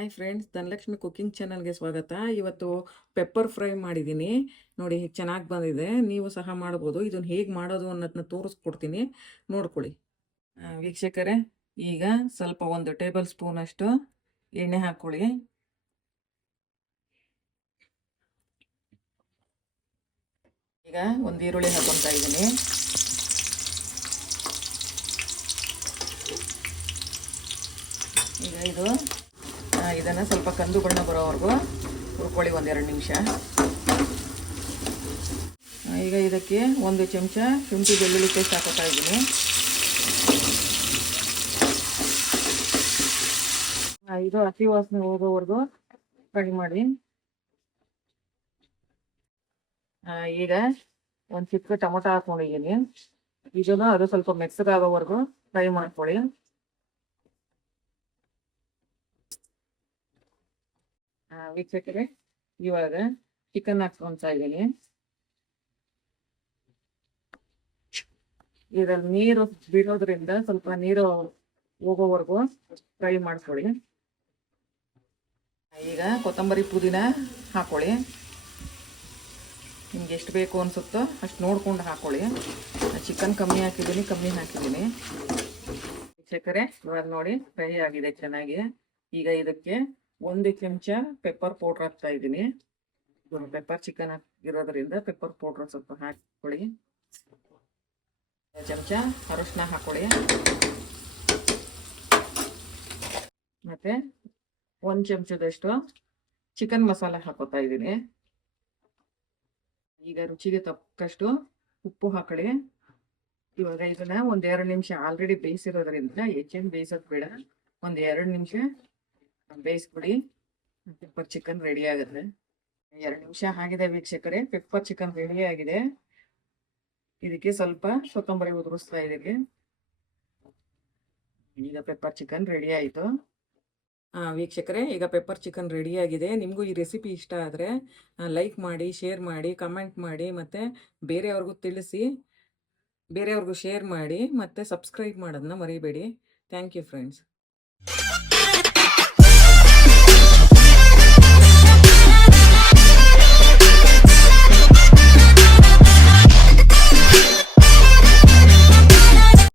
Hi friends, Dhanalakshmi cooking ಚಾನಲ್ಗೆ ಸ್ವಾಗತ. ಇವತ್ತು ಪೆಪ್ಪರ್ ಫ್ರೈ ಮಾಡಿದ್ದೀನಿ. ನೋಡಿ ಚೆನ್ನಾಗಿ ಬಂದಿದೆ. ನೀವು ಸಹ ಮಾಡ್ಬೋದು. ಇದನ್ನು ಹೇಗೆ ಮಾಡೋದು ಅನ್ನೋದನ್ನ ತೋರಿಸ್ಕೊಡ್ತೀನಿ, ನೋಡ್ಕೊಳ್ಳಿ. ವೀಕ್ಷಕರೇ, ಈಗ ಸ್ವಲ್ಪ 1 ಟೇಬಲ್ ಸ್ಪೂನ್ ಅಷ್ಟು ಎಣ್ಣೆ ಹಾಕ್ಕೊಳ್ಳಿ. ಈಗ ಒಂದು ಈರುಳ್ಳಿ ಹಾಕೊತಾ ಇದ್ದೀನಿ. ಈಗ ಇದನ್ನು ಸ್ವಲ್ಪ ಕಂದು ಬಣ್ಣ ಬರೋವರೆಗೂ ಹುರ್ಕೊಳ್ಳಿ, 1-2 ನಿಮಿಷ. ಈಗ ಇದಕ್ಕೆ 1 ಚಮಚ ಶುಂಠಿ ಬೆಳ್ಳುಳ್ಳಿ ಪೇಸ್ಟ್ ಹಾಕೋತಾ ಇದ್ದೀನಿ. ಇದು ಹಸಿ ವಾಸನೆ ಹೋಗೋವರೆಗೂ ಫ್ರೈ ಮಾಡಿ. ಈಗ ಒಂದು ಚಿಕ್ಕ ಟೊಮೊಟೊ ಹಾಕೊಂಡಿದ್ದೀನಿ. ಇದನ್ನು ಅದು ಸ್ವಲ್ಪ ಮೆತ್ತಗಾಗೋವರೆಗೂ ಫ್ರೈ ಮಾಡ್ಕೊಳ್ಳಿ. ವೀಕ್ಷಕರೇ, ಇವಾಗ ಚಿಕನ್ ಹಾಕ್ಕೊತಾ ಇದ್ದೀನಿ. ಇದರಲ್ಲಿ ನೀರು ಬಿಡೋದ್ರಿಂದ ಸ್ವಲ್ಪ ನೀರು ಹೋಗೋವರೆಗೂ ಫ್ರೈ ಮಾಡ್ಕೊಳ್ಳಿ. ಈಗ ಕೊತ್ತಂಬರಿ ಪುದೀನ ಹಾಕೊಳ್ಳಿ. ನಿಮ್ಗೆ ಎಷ್ಟು ಬೇಕು ಅನಿಸುತ್ತೋ ಅಷ್ಟು ನೋಡ್ಕೊಂಡು ಹಾಕೊಳ್ಳಿ. ಚಿಕನ್ ಕಮ್ಮಿ ಹಾಕಿದ್ದೀನಿ. ವೀಕ್ಷಕರೇ, ಇವಾಗ ನೋಡಿ ಫ್ರೈ ಆಗಿದೆ ಚೆನ್ನಾಗಿ. ಈಗ ಇದಕ್ಕೆ 1 ಚಮಚ ಪೆಪ್ಪರ್ ಪೌಡ್ರ್ ಹಾಕ್ತಾ ಇದ್ದೀನಿ. ಪೆಪ್ಪರ್ ಚಿಕನ್ ಹಾಕಿರೋದ್ರಿಂದ ಪೆಪ್ಪರ್ ಪೌಡ್ರ್ ಸ್ವಲ್ಪ ಹಾಕೊಳ್ಳಿ. 1 ಚಮಚ ಅರಿಶಿನ ಹಾಕೊಳ್ಳಿ. ಮತ್ತೆ 1 ಚಮಚದಷ್ಟು ಚಿಕನ್ ಮಸಾಲ ಹಾಕೋತಾ ಇದ್ದೀನಿ. ಈಗ ರುಚಿಗೆ ತಕ್ಕಷ್ಟು ಉಪ್ಪು ಹಾಕೊಳ್ಳಿ. ಇವಾಗ ಇದನ್ನ 1-2 ನಿಮಿಷ ಆಲ್ರೆಡಿ ಬೇಯಿಸಿರೋದ್ರಿಂದ ಹೆಚ್ಚೇನು ಬೇಯಿಸೋದು ಬೇಡ. 1-2 ನಿಮಿಷ ಬೇಯಿಸ್ಬಿಡಿ. ಪೆಪ್ಪರ್ ಚಿಕನ್ ರೆಡಿ ಆಗುತ್ತೆ. 2 ನಿಮಿಷ ಆಗಿದೆ ವೀಕ್ಷಕರೇ. ಪೆಪ್ಪರ್ ಚಿಕನ್ ರೆಡಿ ಆಗಿದೆ. ಇದಕ್ಕೆ ಸ್ವಲ್ಪ ಕೊತ್ತಂಬರಿ ಉದುರಿಸ್ತಾ ಇದ್ದೀವಿ. ಈಗ ಪೆಪ್ಪರ್ ಚಿಕನ್ ರೆಡಿ ಆಯಿತು. ವೀಕ್ಷಕರೇ, ಈಗ ಪೆಪ್ಪರ್ ಚಿಕನ್ ರೆಡಿ ಆಗಿದೆ. ನಿಮಗೂ ಈ ರೆಸಿಪಿ ಇಷ್ಟ ಆದರೆ ಲೈಕ್ ಮಾಡಿ, ಶೇರ್ ಮಾಡಿ, ಕಮೆಂಟ್ ಮಾಡಿ, ಮತ್ತು ಬೇರೆಯವ್ರಿಗೂ ತಿಳಿಸಿ, ಬೇರೆಯವ್ರಿಗೂ ಶೇರ್ ಮಾಡಿ, ಮತ್ತು ಸಬ್ಸ್ಕ್ರೈಬ್ ಮಾಡೋದನ್ನ ಮರಿಬೇಡಿ. Thank you friends.